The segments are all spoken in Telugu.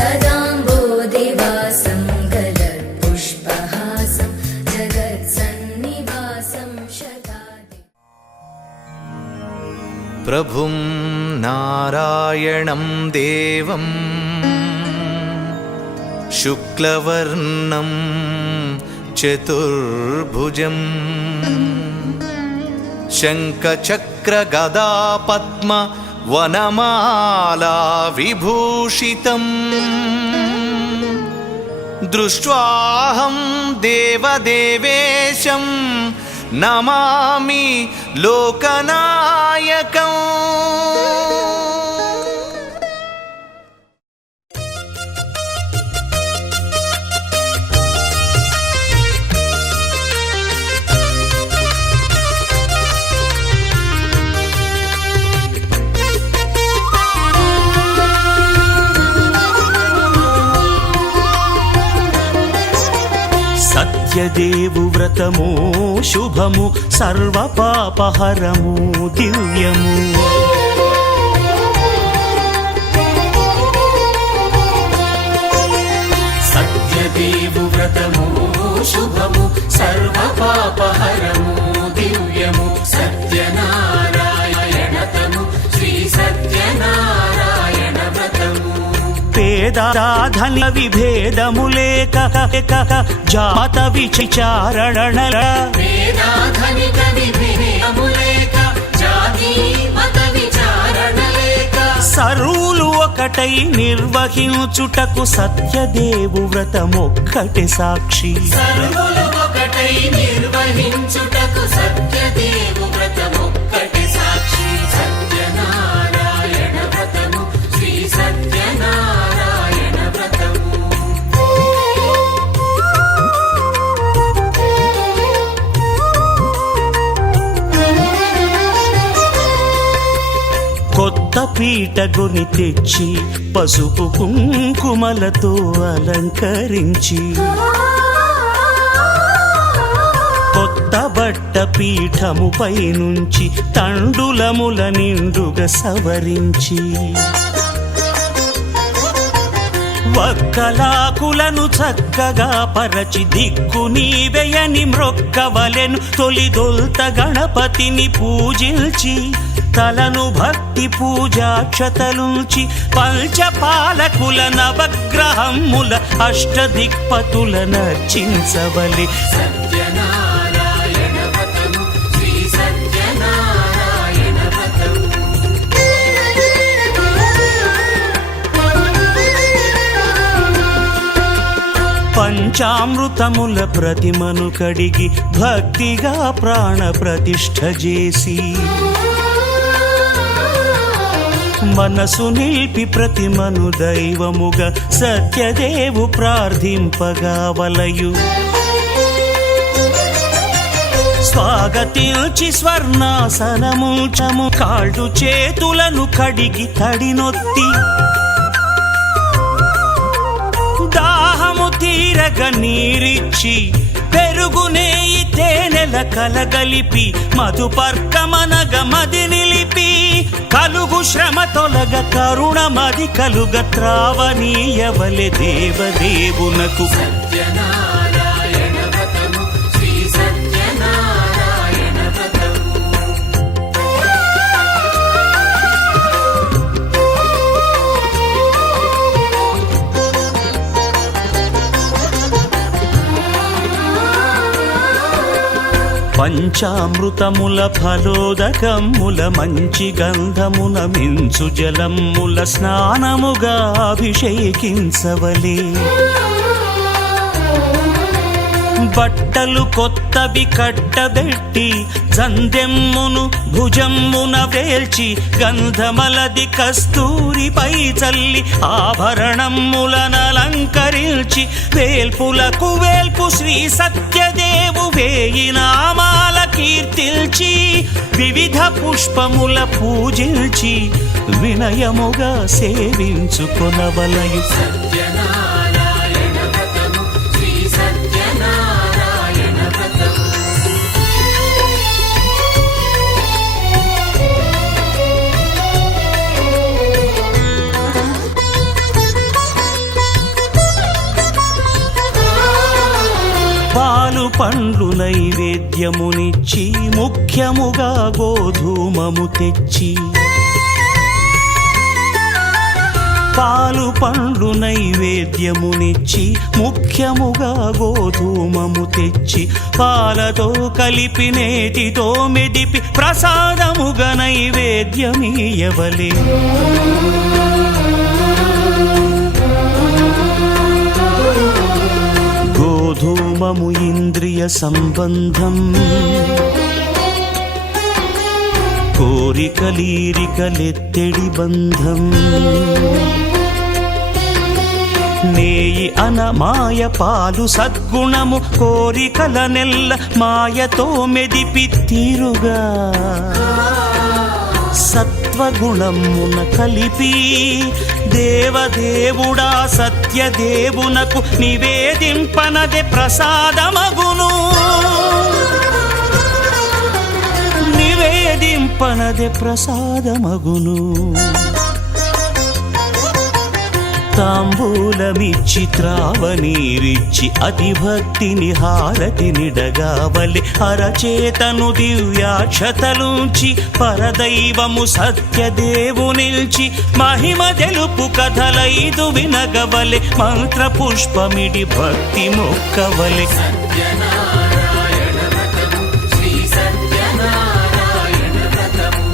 सदाम्बोधिवासं गदत्पुष्पहासं जगत्सन्निवासं शतादि। प्रभुं नारायणं देवं शुक्लवर्णं चतुर्भुजं शङ्खचक्रगदापद्म वनमाला विभूषितं दृष्ट्वाहं देवदेवेशं नमामि लोकनायकम्। సత్యదేవు వ్రతము శుభము సర్వపాపహరము దివ్యము. సత్యదేవు వ్రతము శుభము సర్వపాపహరము దివ్యము. సత్యనారాయణతము శ్రీ సత్యనారాయణ వ్రతము. పేదాధన విభేదము లేక జాత విచారణ వేదాధనిక విభేదము లేక జాతి మత విచారణ లేక సర్వులు ఒకటై నిర్వహించుటకు సత్యదేవు వ్రతమొక్కటి సాక్షి. సర్వులు ఒకటై నిర్వహించుటకు సత్యదేవు వ్రతమొక్కటి సాక్షి. సత్యనారాయణ వ్రతము శ్రీ సత్యనారాయణ వ్రతము. కొత్త పీటగుని తెచ్చి పసుపు కుంకుమలతో అలంకరించి కొత్త బట్ట పీఠముపై నుంచి తండులముల నిండుగా సవరించి వక్కలాకులను చక్కగా పరచి దిక్కు నీవెయని మ్రొక్కవలెను. తొలిదొల్త గణపతిని పూజించి తలను భక్తి పూజాక్షతలుంచి పంచపాలకుల నవగ్రహముల అష్టదిక్పతుల నర్చించవలె. సత్యనారాయణ వ్రతము శ్రీ సత్యనారాయణ వ్రతము. పంచామృతముల ప్రతిమను కడిగి భక్తిగా ప్రాణ ప్రతిష్ఠ చేసి మనసు నిలిపి ప్రతిమను దైవముగా సత్యదేవు ప్రార్థింపగా వలయు. స్వాగతించి స్వర్ణాసనముంచము కాళ్ళు చేతులను కడిగి తడినొత్తి దాహము తీరగ నీరిచ్చి పెరుగు నేయి తేనెల కలగలిపి మధుపర్కమనగ మది నిలిపి కలుగు శ్రమ తొలగ కరుణ మది కలుగ త్రావనీయవలె దేవదేవునకు. సత్యనారాయణ వ్రతము శ్రీ సత్యనారాయణ వ్రతము. పంచామృతముల ఫలోదకముల మంచి గంధమున మించు జలముల స్నానముగా అభిషేకించవలే. బట్టలు కొత్తవి కట్టబెట్టి జందెమ్మును భుజమ్మున వేల్చి గంధమలది కస్తూరిపై చల్లి ఆభరణములనలంకరించి వేల్పులకు వేల్పు శ్రీ సత్యదేవు వేయి నామాల కీర్తిల్చి వివిధ పుష్పముల పూజించి వినయముగా సేవించుకొనవలయు. సత్యనారాయణ వ్రతము శ్రీ సత్యనారాయణ వ్రతము. పాలు పండ్లు నైవేద్యమునిచ్చి ముఖ్యముగా గోధూమము తెచ్చి పాలు పండ్లు నైవేద్యమునిచ్చి ముఖ్యముగా గోధూమము తెచ్చి పాలతో కలిపి నేతితో మెదిపి ప్రసాదముగా నైవేద్యమీయవలే గోధూమము ఇంద్రియ సంబంధం కోరికలీరికలెత్తెడి బంధం నేయి అనమాయ పాలు సద్గుణము కోరికల నెల్ల మాయతో మెదిపి తీరుగా సత్వగుణమున కలిపి దేవదేవుడా సత్యదేవునకు నివేదింపనదే ప్రసాదమగును నివేదింపనదే ప్రసాదమగును తాంబూలమిచ్చి త్రావనీరిచ్చి అతిభక్తిని హారతినిడగావలి అరచేతను దివ్యాక్షతలుంచి పరదైవము సత్యదేవునిల్చి మహిమ తెలుపు కథలైదు వినగవలె మంత్ర పుష్పమిడి భక్తి మొక్కవలె సత్యనారాయణ వ్రతము శ్రీ సత్యనారాయణ వ్రతము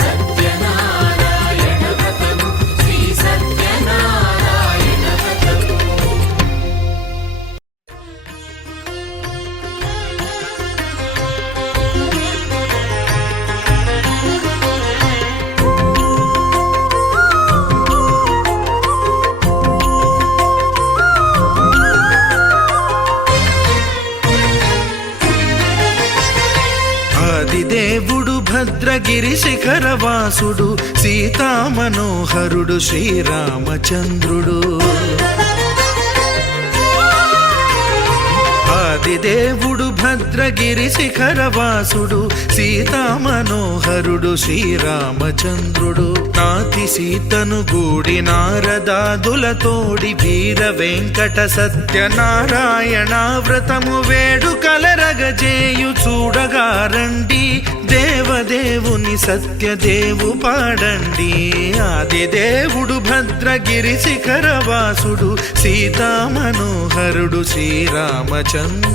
సత్యనారాయణ వ్రతము శ్రీ సత్యనారాయణ వ్రతము ఆదిదేవుడు భద్రగిరి శిఖరవాసుడు సీతామనోహరుడు శ్రీరామచంద్రుడు ఆదిదేవుడు భద్రగిరి శిఖరవాసుడు సీతామనోహరుడు శ్రీరామచంద్రుడు నాతి సీతను గూడి నారదాదులతోడి వీర వెంకట సత్యనారాయణ వ్రతము వేడుకలరగజేయు చూడగా రండి దేవదేవుని సత్యదేవు పాడండి ఆదిదేవుడు భద్రగిరి శిఖరవాసుడు సీతామనోహరుడు శ్రీరామచంద్రుడు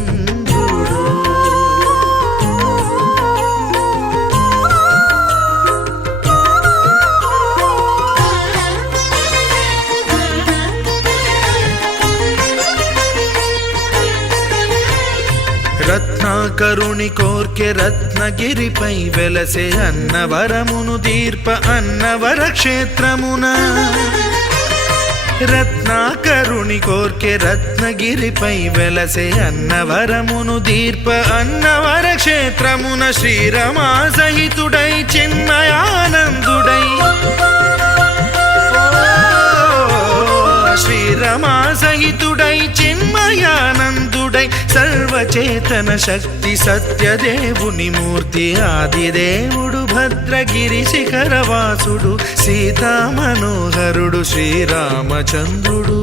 రత్నాకరుని కోర్కె రత్నగిరిపై వెలసే అన్నవరమును దీర్ప అన్నవర క్షేత్రమున రత్నాకరుని కోర్కె రత్నగిరిపై వెలసే అన్నవరమును దీర్ప అన్నవర క్షేత్రమున శ్రీరమా సహితుడై చిన్మయానందుడై శ్రీరమా సహితుడై చిన్మయానందుడై సర్వచేతన శక్తి సత్యదేవుని మూర్తి ఆదిదేవుడు భద్రగిరి శిఖరవాసుడు సీతామనోహరుడు శ్రీరామచంద్రుడు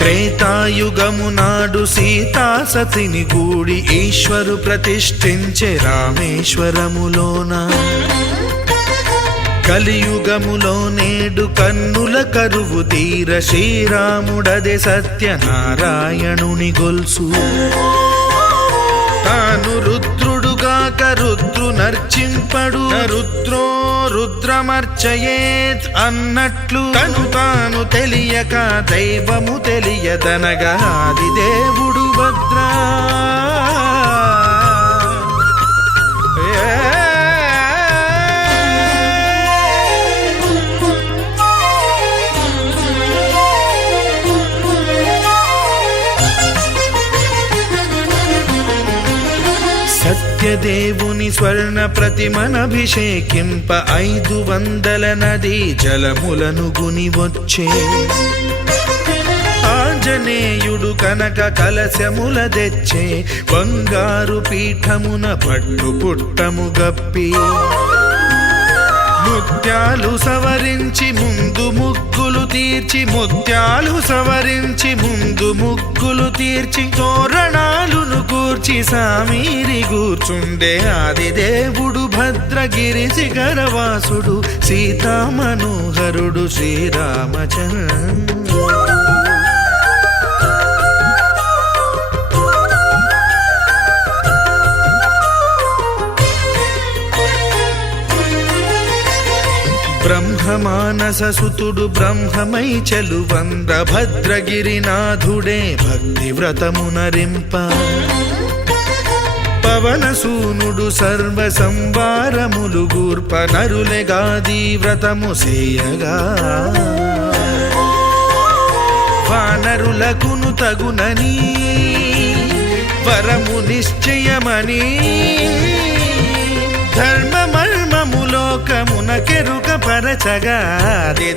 త్రేతాయుగము నాడు సీతా సతిని గూడి ఈశ్వరు ప్రతిష్ఠించే రామేశ్వరములోన కలియుగములో నేడు కన్నుల కరువు తీర శ్రీరాముడదే సత్యనారాయణుని గొల్సు తాను రుద్రుడుగాక రుద్రు నర్చింపడు రుద్రో రుద్రమర్చయేత్ అన్నట్లు తను తాను తెలియక దైవము తెలియదనగా ఆదిదేవుడు భద్రా సత్యదేవుని స్వర్ణ ప్రతిమనభిషేకింప 500 నదీ జలములను గుని వచ్చే ఆంజనేయుడు కనక కలశముల తెచ్చే బంగారు పీఠమున పట్టు పుట్టము గప్పి ముత్యాలు సవరించి ముందు ముగ్గులు తీర్చి ముత్యాలు సవరించి ముందు ముగ్గులు తీర్చి తోరణాలును కూర్చి సామీరి కూర్చుండే ఆదిదేవుడు భద్రగిరి శిఖరవాసుడు సీతామనోహరుడు శ్రీరామచంద్రుడు. బ్రహ్మమానససుతుడు బ్రహ్మమై చెలువంద్ర భద్రగిరినాథుడే భక్తి వ్రతమునరింప పవనసూనుడు సర్వ సంవారములు గూర్ప నరులెగాది వ్రతము సేయగా వానరులకును తగునని వరము నిశ్చయమని ధర్మమర్మములోకమునకెరుక పరచగా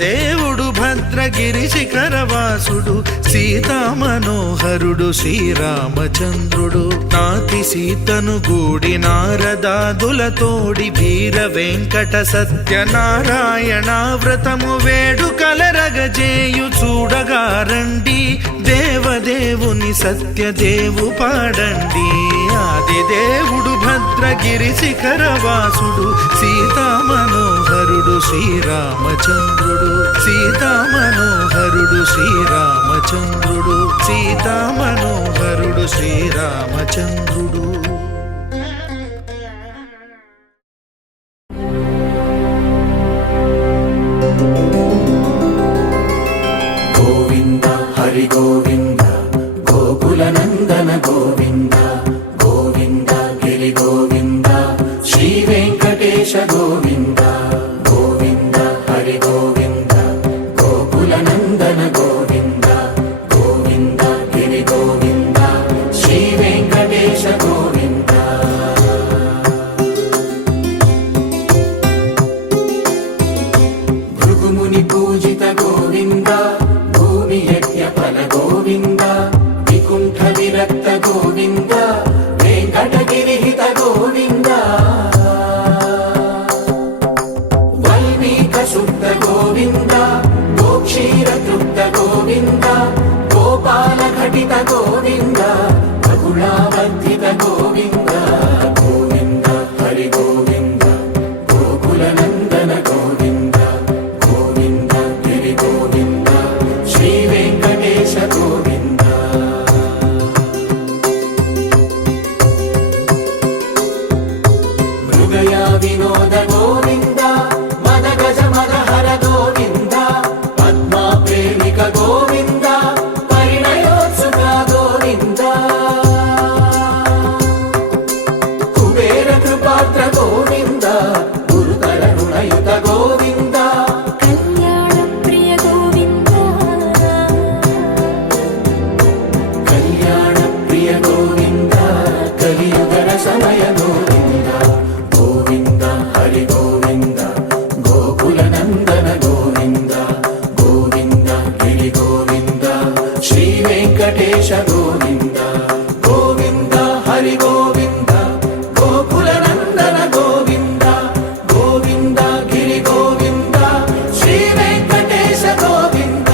దేవుడు భద్రగిరి శిఖరవాసుడు సీతామనోహరుడు శ్రీరామచంద్రుడు. నాతి సీతను గూడి నారదాదులతోడి వీర వెంకట సత్యనారాయణ వ్రతము వేడుకలరగజేయు చూడగా రండి దేవదేవుని సత్యదేవు పాడండి. ఆదిదేవుడు భద్రగిరి శిఖరవాసుడు సీతామనోహరుడు శ్రీరామచంద్రుడు. సీతామనోహరుడు శ్రీరామచంద్రుడు. సీతామనోహరుడు శ్రీరామచంద్రుడు. గోవింద హరి గోవింద గోకుల నందన గోవింద గోవింద గిరి గోవింద శ్రీ వెంకటేశ గోవింద గోవింద హరి గోవింద గోకుల నందన గోవింద గోవింద గిరి గోవింద శ్రీ వెంకటేశ గోవింద. భృగుముని పూజిత గోవింద భూమి యజ్ఞ ఫల గోవింద వికుంఠ విరక్త గోవింద వెంకటగిరిహిత గోవింద వల్మీక శుద్ధ గోవింద గోక్షీర తృప్త గోవింద గోపాల ఘటిత గోవింద బహుళావర్ధిత గోవింద గోవింద హరి గోవింద గోకుల నందన గోవింద గోవింద గిరి గోవింద శ్రీ వెంకటేశ గోవింద. మృగయా వినోద గోవింద మద గజ మద హర గోవింద పద్మా ప్రేమిక గోవింద పరిణయోత్సుక గోవింద కుబేర కృపాత్ర గోవింద గురుతర రుణయుత గోవింద కళ్యాణ ప్రియ గోవింద కళ్యాణ ప్రియ గోవింద కలియుగర సమయ గోవింద గోవింద హరి గోవింద గోకుల నందన గోవింద గోవింద గిరి గోవింద శ్రీ వెంకటేశ గోవింద గోవింద హరి గోవింద గోకుల నందన గోవింద గోవింద గిరి గోవింద శ్రీ వెంకటేశ గోవింద.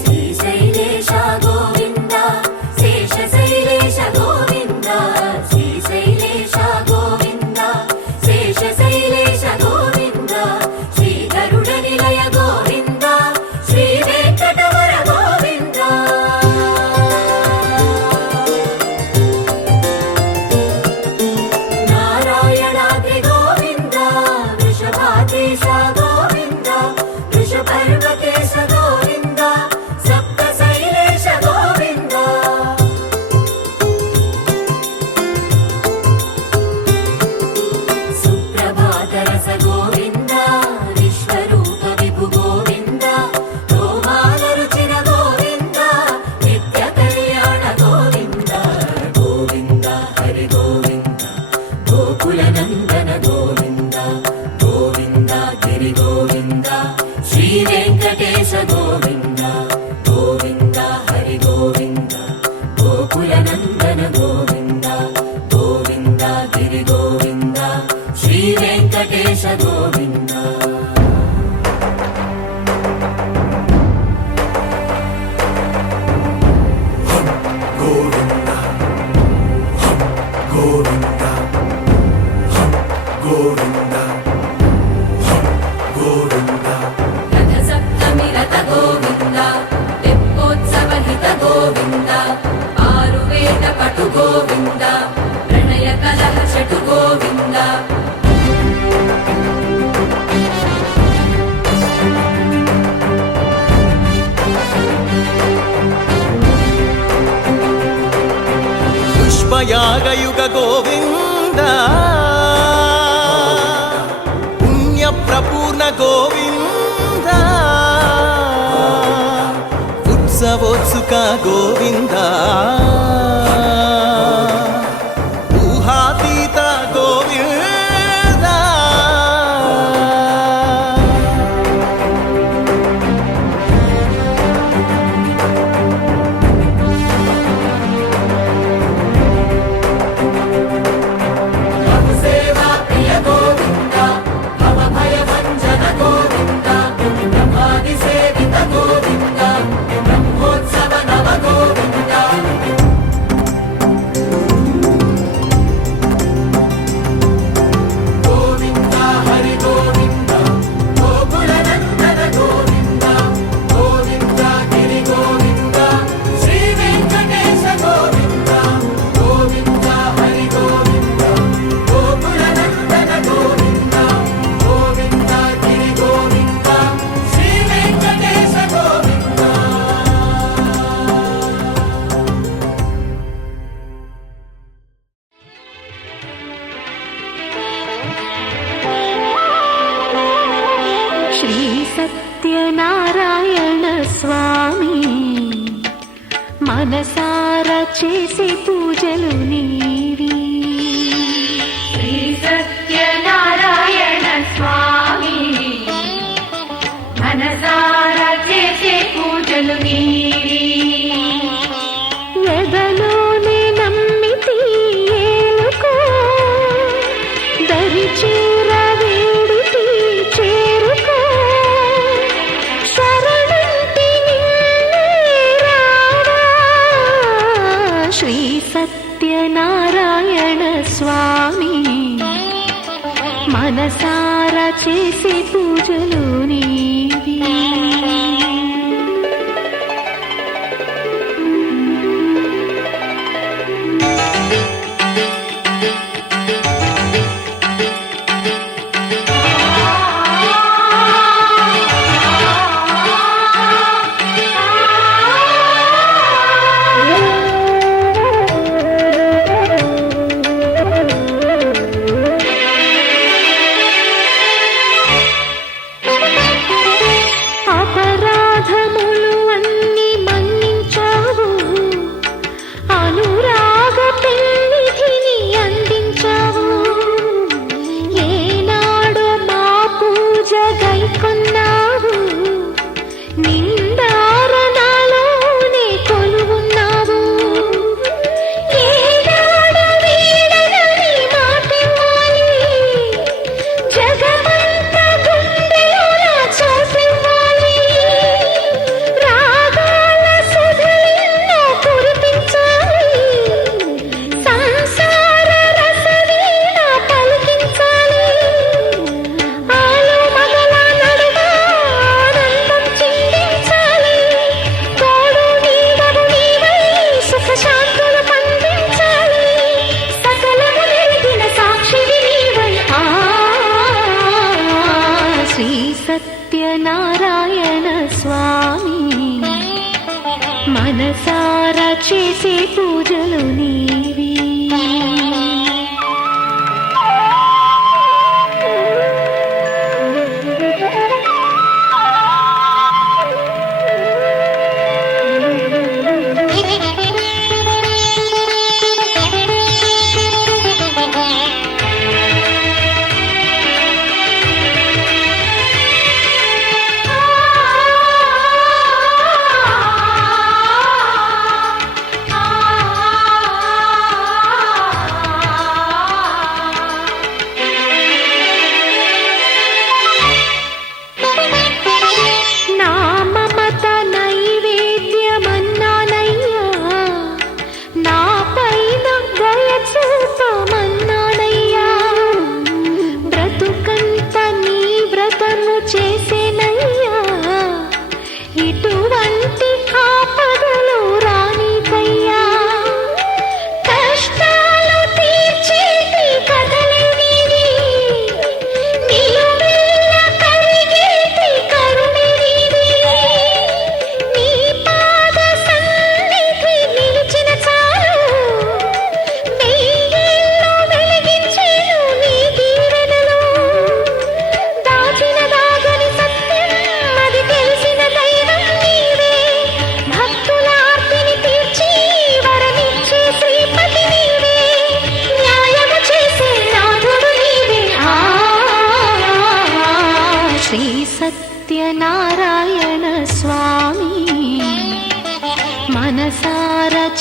శ్రీశైలేశ గోవింద శేషశైలేశ గోవింద శ్రీశైలేశ గోవింద శేషశైలేశ గోవింద శ్రీ గరుడ నిలయ గోవింద శ్రీ వెంకటవర గోవింద నారాయణాద్రి గోవింద వృషభాద్రీశ గోవింద వృషపర్వతేశ గోవింద సప్త శైలేశ గోవింద సుప్రభాతరస గోవింద విశ్వరూప విభు గోవింద రోమాల రుచిర గోవింద నిత్య కళ్యాణ గోవింద గోవింద హరి గోవింద గోకుల నందన గోవింద గోవింద గిరి గోవింద శ్రీ వెంకటేశ గోవింద గోవింద హరి గోవింద యాగయుగ గోవింద పుణ్య ప్రపూర్ణ గోవింద ఉత్సవోత్సుక గోవింద ఊహాతీత గోవింద సేవా ప్రియ గోవింద భవ భయ భంజన గోవింద బ్రహ్మాది సేవిత గోవింద బ్రహ్మోత్సవ నవ గోవింద గోవింద హరి గోవింద గోకుల నందన గోవింద గోవింద గిరి గోవింద శ్రీ వెంకటేశ గోవింద గోవింద హరి గోవింద గోకుల నందన గోవింద గోవింద గిరి గోవింద శ్రీ వెంకటేశ గోవింద శ్రీ సత్యనారాయణ స్వామి మనసార చేసే పూజలు నీవి. శ్రీ సత్యనారాయణ స్వామి మనసార చేసే పూజలు నీవి. ఎదలోనే నమ్మితి ఏలుకో దరి చేర వేడితి చేరుకో శరణంటి నిన్నే రావా. శ్రీ సత్యనారాయణ స్వామి మనసార చేసే పూజలు నీవి. అపరాధములు అన్ని మన్నించావు, అనురాగ పెన్నిధిని అందించావు. ఏనాడు మా పూజ గైకొన్నావు, నిండారణాలోనే కొలువున్నావు. ఏనాడు వీడనని మాటివ్వాలి, జగమంత గుండెలోన చోటివ్వాలి. రాగాల సుధలెన్నో కురిపించాలి, సంసార రసవీణ పలికించాలి. ఆలు మగల నడుమ ఆనందం చిందించాలి. తోడు నీడవు నీవై సుఖ శాంతులు పండించాలి. సకలము నెరిగిన సాక్షివి నీవై. శ్రీ సత్యనారాయణ స్వామి మనసార చేసే పూజలు నీవి. ఆ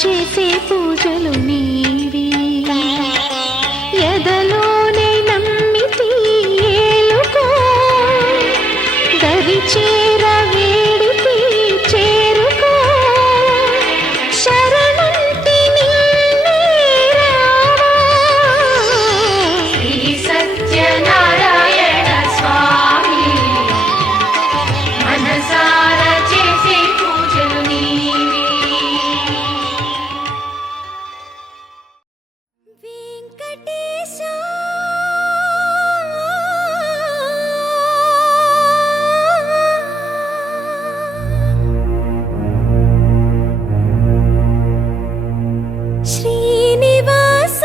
చేసే పూజలు నీవి ఎదలోనే నమ్మితి ఏలుకో దరి చేర వేడితి చేరుకో శరణంటి నిన్నే రావా శ్రీ సత్యనారాయణ స్వామి మనసార చేసే పూజలు నీవి వెంకటేశ శ్రీనివాస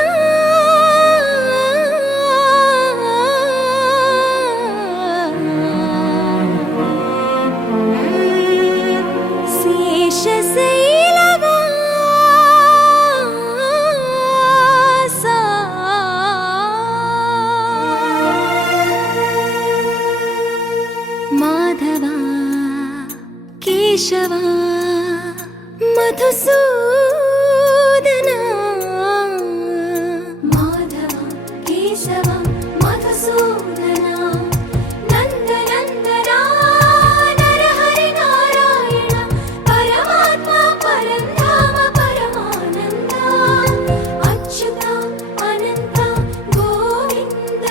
శేషశైలవాస మాధవ కేశవ మధుసూదన మాధవ కేశవ మధుసూదన నందనందన నరహరి నారాయణ పరమాత్మ పరంధామ పరమానంద అచ్యుత అనంత గోవింద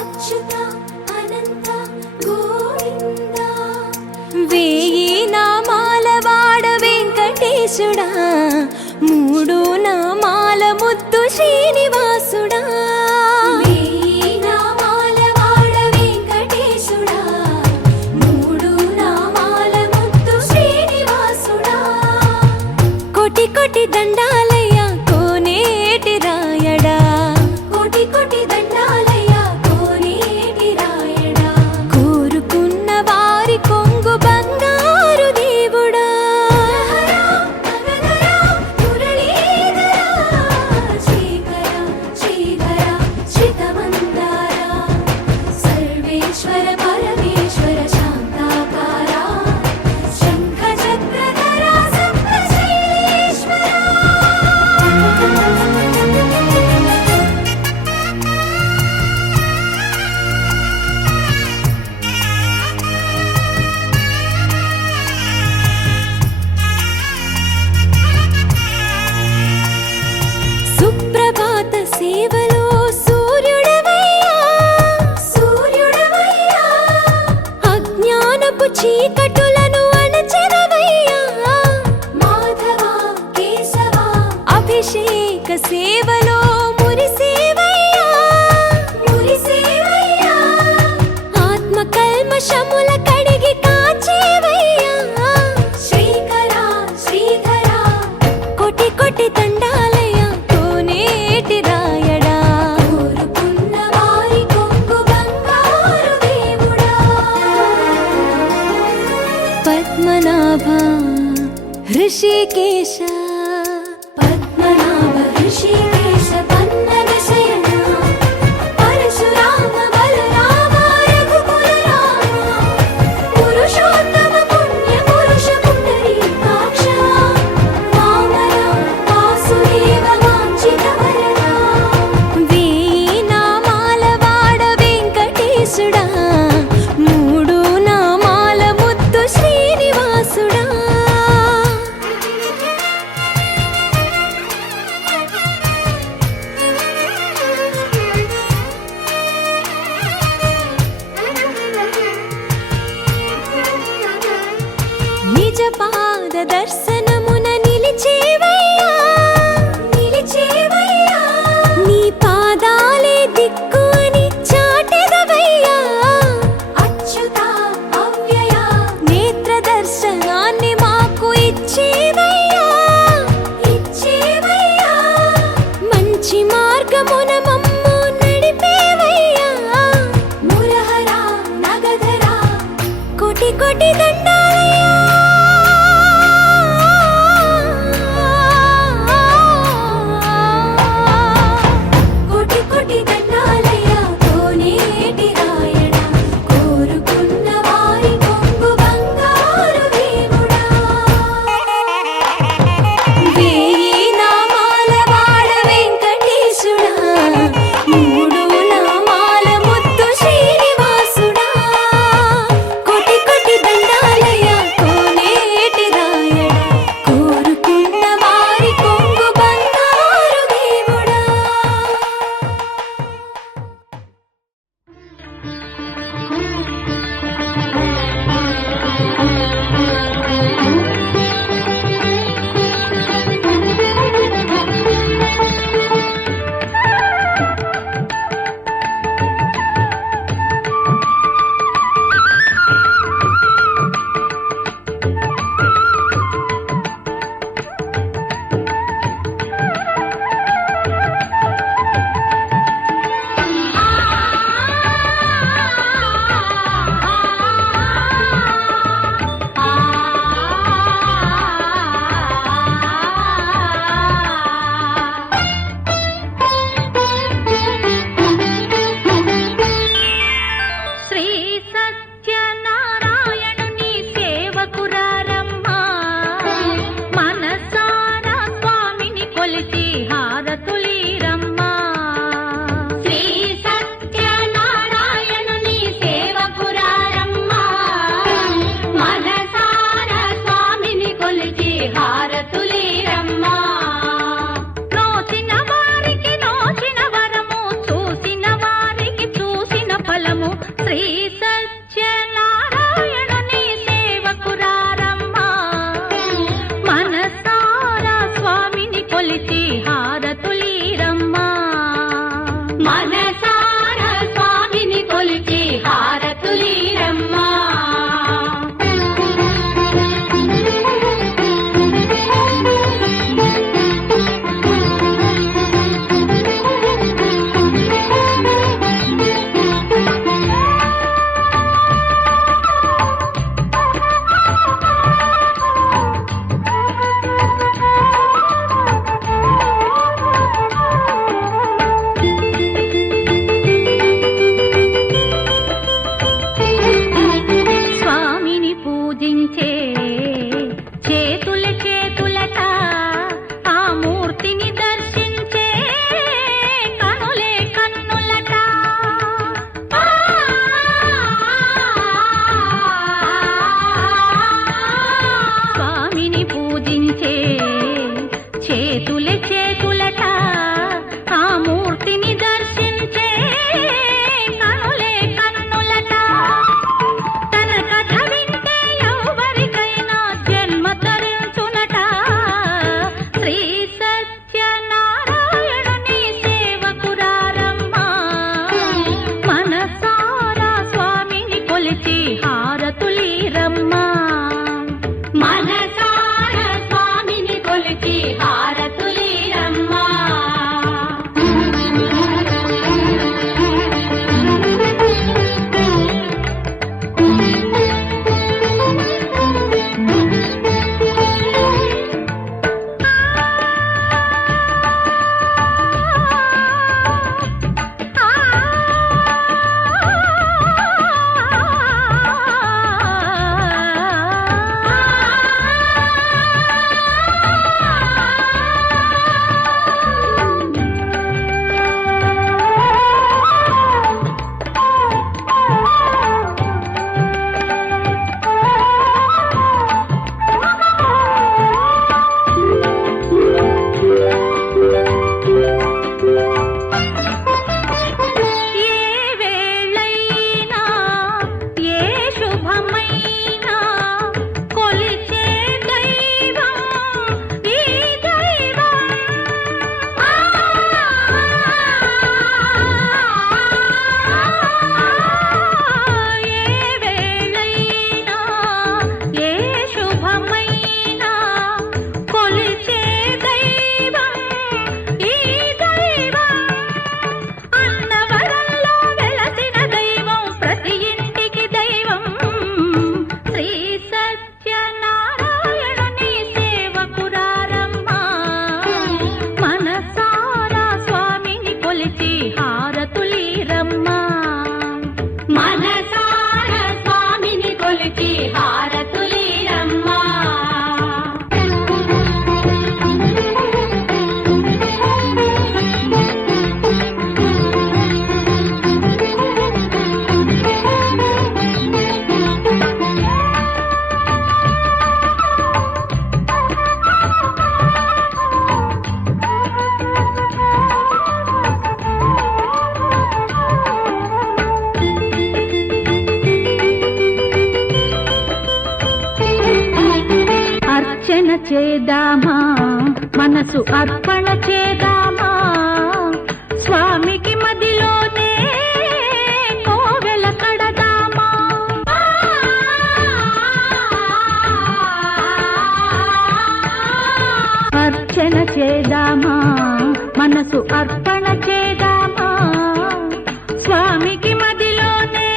అచ్యుత అనంత గోవింద వేయి నామాల వాడ వెంకటేశుడా మూడు నామాల ముద్దు శ్రీనివాసుడా వేయి నామాల వాడ వెంకటేశుడా మూడు నామాల ముద్దు శ్రీనివాసుడా కోటి కోటి దండాలయ్య కోనేటి రాయడా కోటి కోటి దండాలయ్య కోనేటి రాయడా కోరుకున్న వారి కొంగు బంగారు దేవుడా సర్వేశ్వర పరమేశ్వర శాంతాకార శంఖ చక్రధర సప్తశైలేశ్వర సుప్రభాత సేవలో సూర్యుడవయ్యా సూర్యుడవయ్యా అజ్ఞానపు చీకటులను అణచెదవయ్యా మాధవ కేశవ అభిషేక సేవలో మురిసేవయ్యా మురిసేవయ్యా ఆత్మ కల్మషముల కడిగి కాచేవయ్యా శ్రీకర శ్రీధర కోటి కోటి దండాలయ్య కోనేటి రాయడా కోరుకున్న వారి కొంగు బంగారు దేవుడా పద్మనాభ హృషికేశ పద్మనాభ హృషికేశ పన్నగ శయన పరశురామ బలరామ రఘుకుల రామ పురుషోత్తమ పుణ్య పురుష పుండరీకాక్ష వామన వాసుదేవ వాంఛిత వరద వేయి నామాల వాడ వెంకటేశుడా మూడు నామాల ముద్దు శ్రీనివాసుడా నిజ పాద దర్శనమున నిలిచేవయ్యా నిలిచేవయ్యా నీ పాదాలే దిక్కు అని చాటెదవయ్యా అచ్యుత అవ్యయ నేత్ర దర్శనాన్ని మాకు ఇచ్చేవయ్యా ఇచ్చేవయ్యా మంచి మార్గమున మమ్ము నడిపేవయ్యా మురహర నగధర కోటి కోటి దండాలయ్యా పూజించే చేతుల చేతులట ఆ మూర్తిని దర్శించే కనులే కన్నులట స్వామిని పూజించే చేతుల చేతులట ఆ మూర్తిని దర్శించే కనులే కన్నులట తన కథ వింటే ఎవరికైనా జన్మ తరించునట శ్రీ సత్యనారాయణుని సేవకురారమ్మా మనసారా స్వామిని కొలిచి హారతులీరమ్మా మనసారా స్వామిని కొలిచి హారతులీరమ్మా ఏ వేళైనా ఏ శుభమైనా కొలిచే దైవం ఈ దైవం ఏ వేళైనా ఏ శుభమైనా కొలిచే దైవం ఈ దైవం అన్నవరంలో వెలసిన దైవం ప్రతి ఇంటికి దైవం శ్రీ సత్యనారాయణుని సేవకురారమ్మా మనసారా స్వామిని కొలిచి హారతులీరమ్మా మనసారా స్వామిని కొలిచి హారతులీరమ్మా అర్చన చేద్దామా మనసు అర్పణ చేద్దామా స్వామికి మదిలోనే కోవెల కడదామా అర్చన చేద్దామా మనసు అర్పణ చేద్దామా స్వామికి మదిలోనే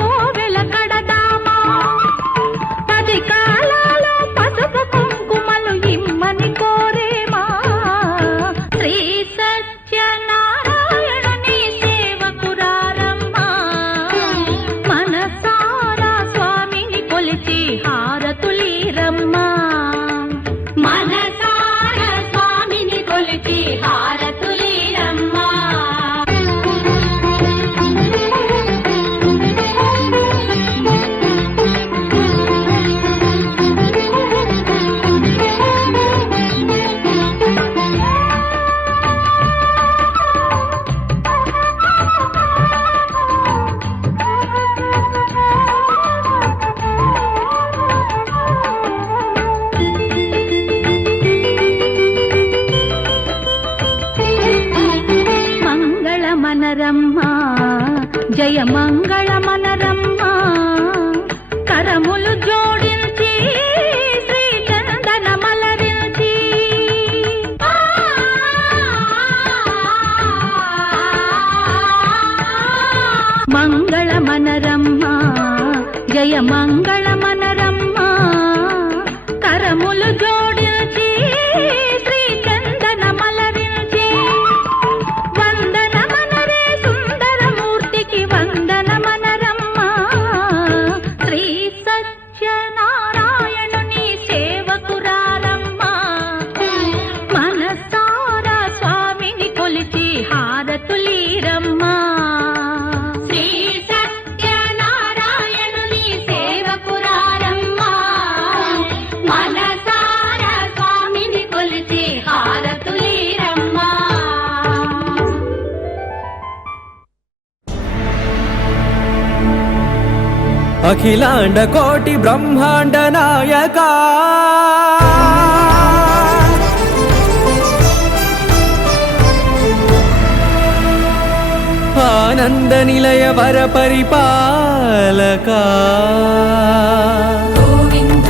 కోవెల కడదామా 10 కాలాలో పసుపు కుంకుమలు ఇమ్మని కోరేమా శ్రీ సత్యనారాయణుని సేవకురారమ్మా మనసారా స్వామిని కొలిచి హారతులీరమ్మా మనసారా స్వామిని కొలిచి హారతులీరమ్మా మనరమ్మా జయ మంగళ మనరమ్మా కరములు జోడించి శ్రీ చందన మలరించి మంగళ మనరమ్మా జయ మంగళ మనరమ్మా కరములు జోడించి శ్రీ చందన మలరించి వందన మనరే సుందరమూర్తికి వందన అఖిలాండ కోటి బ్రహ్మాండ నాయక ఆనంద నిలయ వర పరిపాలక గోవింద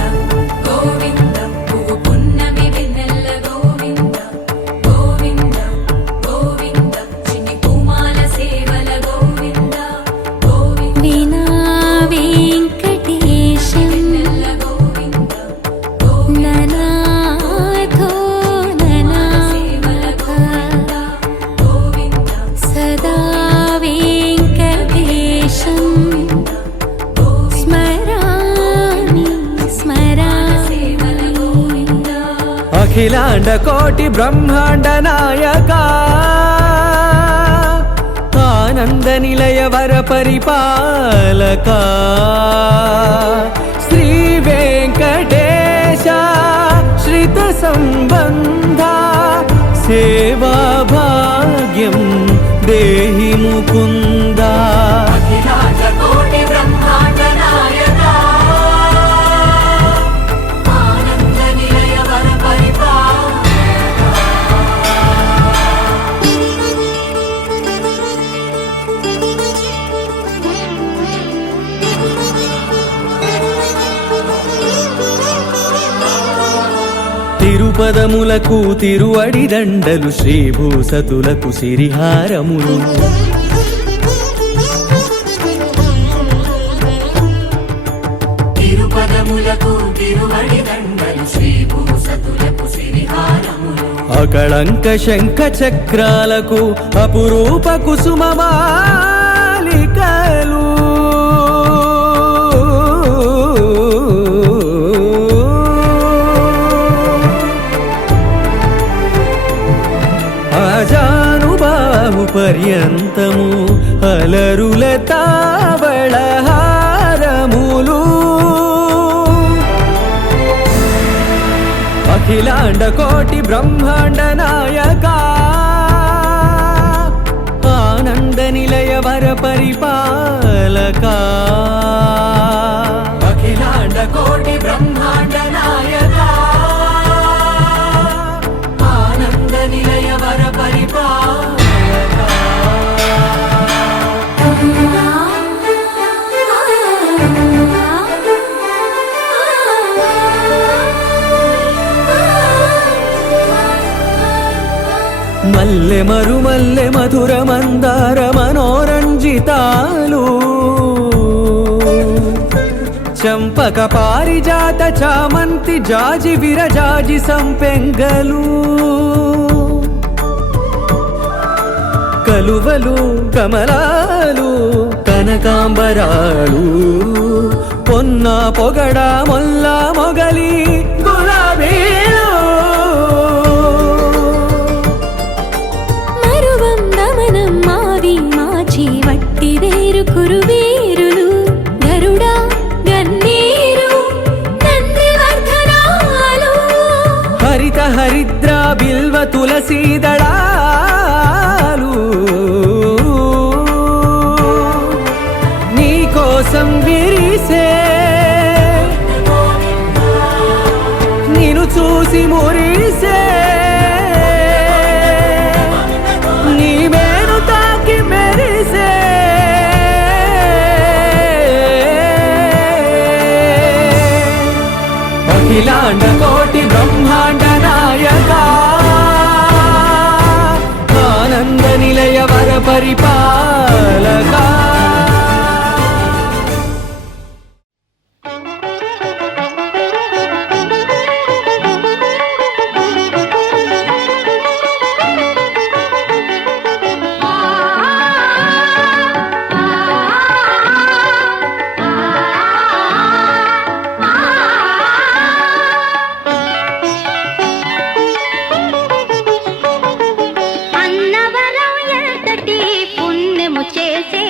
గోవింద పువ్వు పున్నమి వెన్నెల గోవింద గోవింద గోవింద చిన్ని పూమాల సేవల గోవింద గోవింద వినా వెంకటేశం వెన్నెల గోవింద ననాథో సేవల గోవింద గోవింద సదా వెంకటేశం స్మరామి స్మరామి సేవల గోవింద అఖిలాండ కోటి బ్రహ్మాండ నాయక ఆనంద నిలయ వర పరిపాలక శ్రీ వెంకటేశ శ్రిత సంబంధ సేవా భాగ్యం దేహి ముకుంద అఖిలాండ కోటి బ్రహ్మాండ నాయక ఆనంద నిలయ వర తిరుపదములకు తిరువడి దండలు శ్రీభూసతులకు సిరిహారములు తిరుపదములకు తిరువడి దండలు శ్రీభూసతులకు సిరిహారములు అకళంక శంఖ చక్రాలకు అపురూప కుసుమమాలికలు అజానుబాహు పర్యంతము అలరుల తావళహారములు అఖిలాండ కోటి బ్రహ్మాండ నాయక ఆనంద నిలయ వర పరిపాలక అఖిలాండ కోటి బ్రహ్మాండ నాయక ఆనంద నిలయ వర పరిపాలక మల్లె మరుమల్లె మధుర మందార మనోరంజితాలు చంపక పారిజాత చామంతి జాజి విరజాజి సంపెంగలు కలువలు కమలాలు కనకాంబరాలు పొన్న పొగడ మొల్ల మొగలి గులాబీలు మరువందమనం మావి మాచి వట్టి వేరు కురువేరులు గరుడా గన్నేరు నందివర్ధనాలు హరిత హరిద్ర బిల్వ తులసీ దళాలు నీ కోసం విరిసే నిన్ను చూసి మురిసే నీ మేను తాకి మెరిసే అఖిలాండ కోటి బ్రహ్మాండ నాయక ఆనంద నిలయ వర పరిపాలక అన్నవరం ఎంతటి పుణ్యము చేసే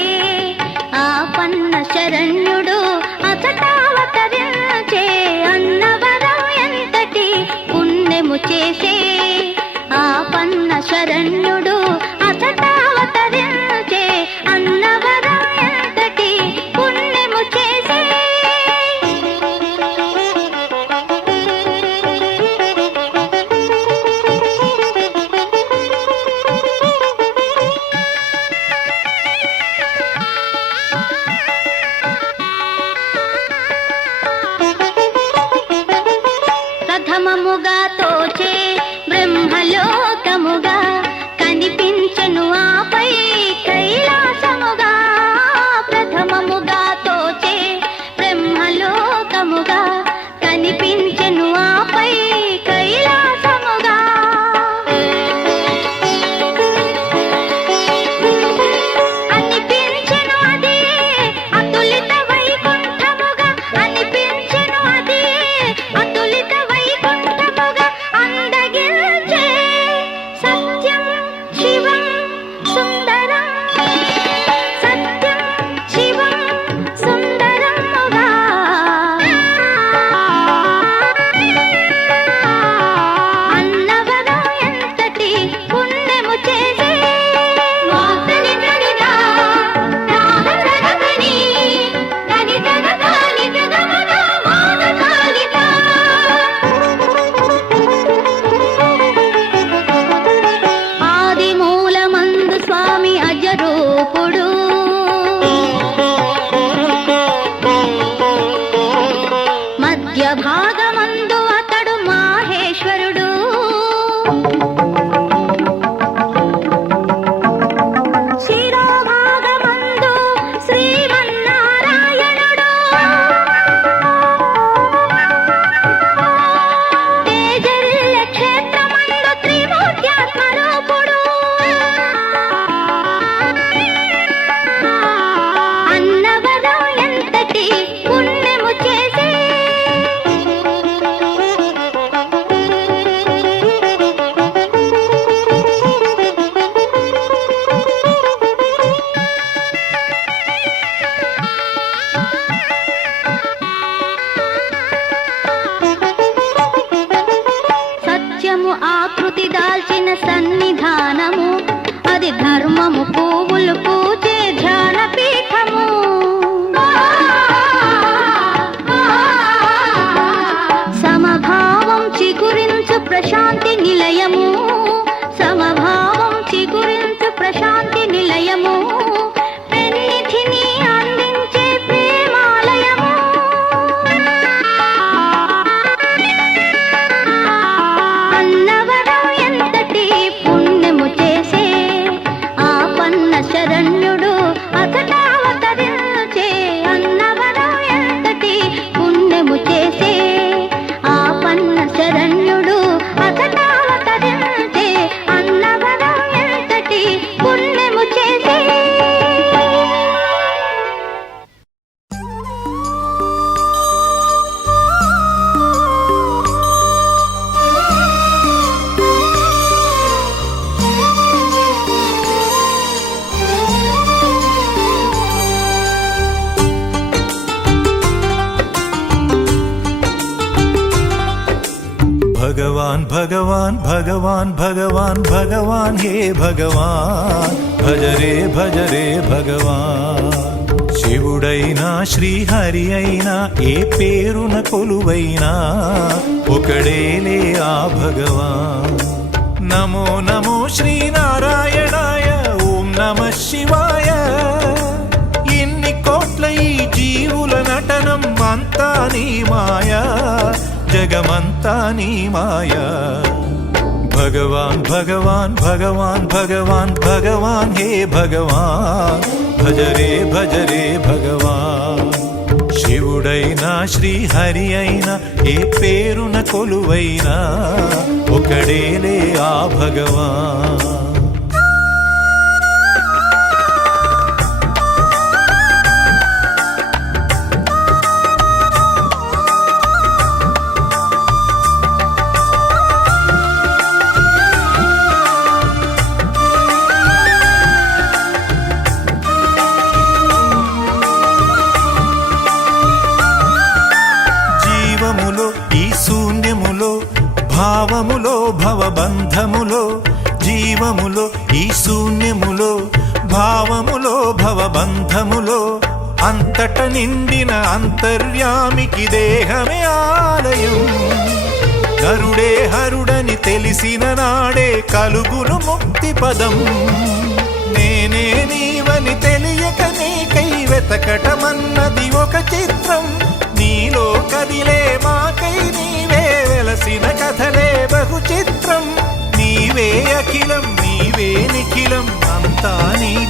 ప్రథమముగా తోచే బ్రహ్మలోకముగా కనిపించెను ఆపై కైలాసముగా ప్రథమముగా తోచే బ్రహ్మలోకముగా కనిపించెను ఆపై కైలాసముగా అనిపించెను అదే అతులిత వైకుంఠముగా అనిపించెను అదే అతులిత వైకుంఠముగా అందగిల్చే సత్యం శివం సుందరం సత్యం శివం సుందరముగా అన్నవరం ఎంతటి పుణ్యము చేసే మోతని తనిదా రామరగని తని తగదాని జగమన మోదకాలిత ఆది మూలమందు స్వామి అజరూపుడు మధ్య భాగమందు అతడు మాహేశ్వరుడు శిరోభాగమందు శ్రీమన్నారాయణుడు తేజరిల్ల క్షేత్రమందు త్రిమూర్త్యాత్మరూపుడు అన్నవరం ఎంతటి పుణ్యము చేసే సత్యము ఆకృతి దాల్చిన సన్నిధానము అది ధర్మము పువ్వులు పూచే ధ్యాన పీఠము సమభావం చిగురించు ప్రశాంతి నిలయము సమభావం చిగురించు ప్రశాంతి నిలయము పెన్నిధిని అందించే ప్రేమాలయము అన్నవరం ఎంతటి పుణ్యము చేసే ఆపన్న శరణ్యుడు అతడావతరించే అన్నవరం ఎంతటి పుణ్యము చేసే ఆపన్న శరణ్యుడు అతడావతరించే అన్నవరం ఎంతటి పుణ్యము చేసే भगवान भगवान भगवान भगवान भगवान हे भगवान भज रे भगवान శివుడైనా శ్రీహరి అయినా ఏ పేరున కొలువైనా ఒకడేలే ఆ భగవాన్ నమో నమో శ్రీనారాయణాయ ఓం నమః శివాయ ఇన్ని కోట్ల ఈ జీవుల నటనం అంతా నీ మాయా జగమంతా నీ మాయా భగవాన్ భగవాన్ భగవాన్ భగవాన్ భగవాన్ హే భగవాన్ భజ రే భగవాన్ శివుడైనా శ్రీహరి అయినా ఏ పేరున కొలువైనా ఒకడేలే ఆ భగవాన్ భావములో భవబంధములో జీవములో ఈ శూన్యములో భావములో భవబంధములో అంతట నిండిన అంతర్యామికి దేహమే ఆలయం గరుడే హరుడని తెలిసిన నాడే కలుగును ముక్తి పదం నేనే నీవని తెలియక నీకై వెతకటమన్నది ఒక చిత్రం నీలో కదిలే మాకై నీవే వెలసిన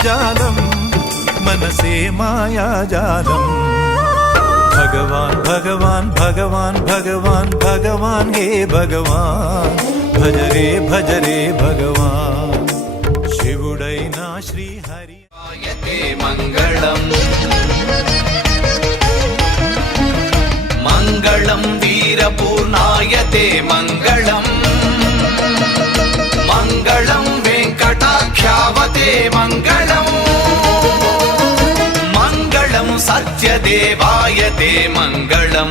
జాలం మనసే మాయాజాలం భగవాన్ భగవాన్ భగవాన్ భగవాన్ భగవాన్ హే భగవాన్ భజరే భజరే భగవాన్ శివుడైనా శ్రీహరి మంగళం మంగళం వీరపూర్ణాయతే మంగళం మంగళం వెంకటాఖ్యావతే మంగళం మంగళం సత్యదేవాయతే మంగళం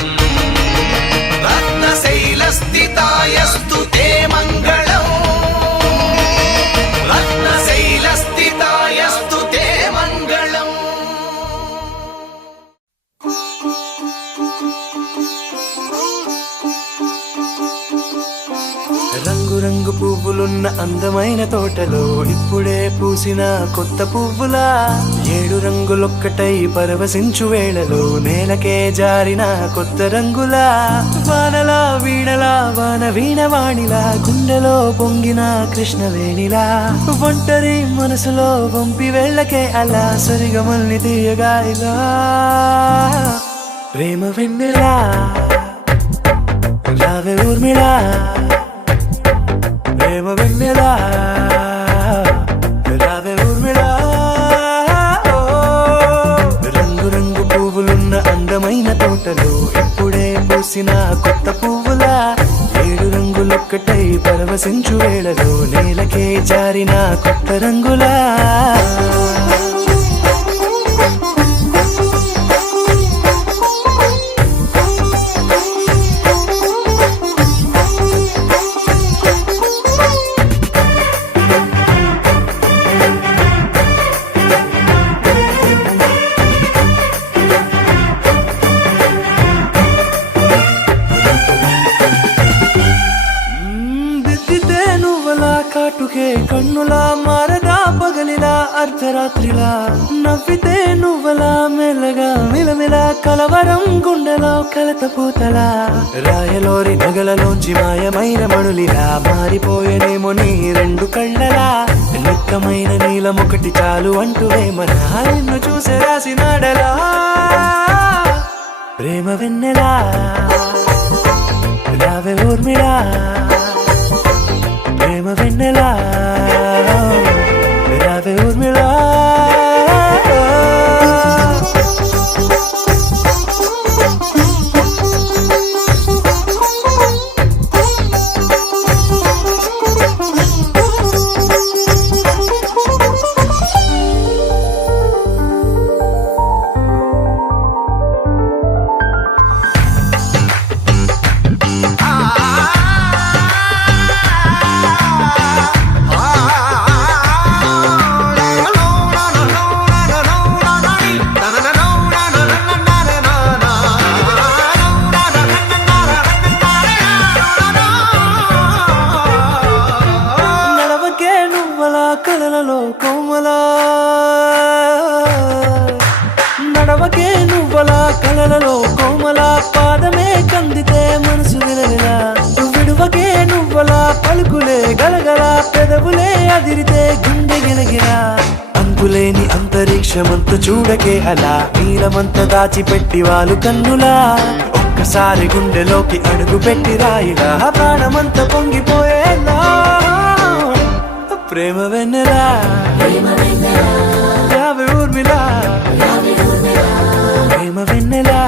రత్నశైలస్థితాయస్తు తే మంగళం రత్నశైలస్థితాయస్తు తే మంగళం. రంగు పువ్వులున్న అందమైన తోటలో ఇప్పుడే పూసిన కొత్త పువ్వులా 7 రంగులొక్కటై పరవశించు వేళలో నేలకే జారిన కొత్త రంగులా వానలా వీణలా వాన వీణవాణిలా గుండెలో పొంగిన కృష్ణవేణిలా ఒంటరి మనసులో వంపి వెళ్ళకే అలా సరిగమల్ని తీయగా ఇలా ప్రేమ వెన్నెలా రావే ఊర్మిళా ప్రేమ వెన్నెలా రావే ఊర్మిళా రంగు రంగు పువ్వులున్న అందమైన తోటలో ఇప్పుడే పూసిన కొత్త పువ్వులా 7 రంగులొక్కటై పరవశించు వేళలో నేలకే జారిన కొత్త రంగులా కాటుకే కన్నులా మారదా పగలిలా అర్ధరాత్రిలా నవ్వితే నువ్వలా మెల్లగా మిలమిలా కలవరం గుండెలో కలత పూతలా రాయలోరి నగలలోంచి మాయమైన మణులిలా మారిపోయేనేమో నీ 2 కళ్ళలా నిక్కమైన నీలమొకటి చాలు అంటూ వేమనా నిన్ను చూసే రాసినాడలా ప్రేమ వెన్నెలా రావే ఊర్మిళా ప్రేమ వెన్నెలా రావే ఊర్మిళా కలలలో కోమలా నడవకే నువ్వలా కలలలో కోమలా పాదమే కందితే మనసు విలవిలా విడువకే నువ్వలా పలుకులే గలగల పెదవులే అదిరితే గుండె గిలగిలా అంతులేని అంతరిక్షమంత చూడకే అలా నీలమంత దాచిపెట్టి వాళ్ళు కన్నులా ఒక్కసారి గుండెలోకి అడుగు పెట్టి రాయిలా ప్రాణమంత పొంగిపోయేలా ప్రేమ వెన్నెలా రావే ఊర్మిళా ప్రేమ వెన్నెలా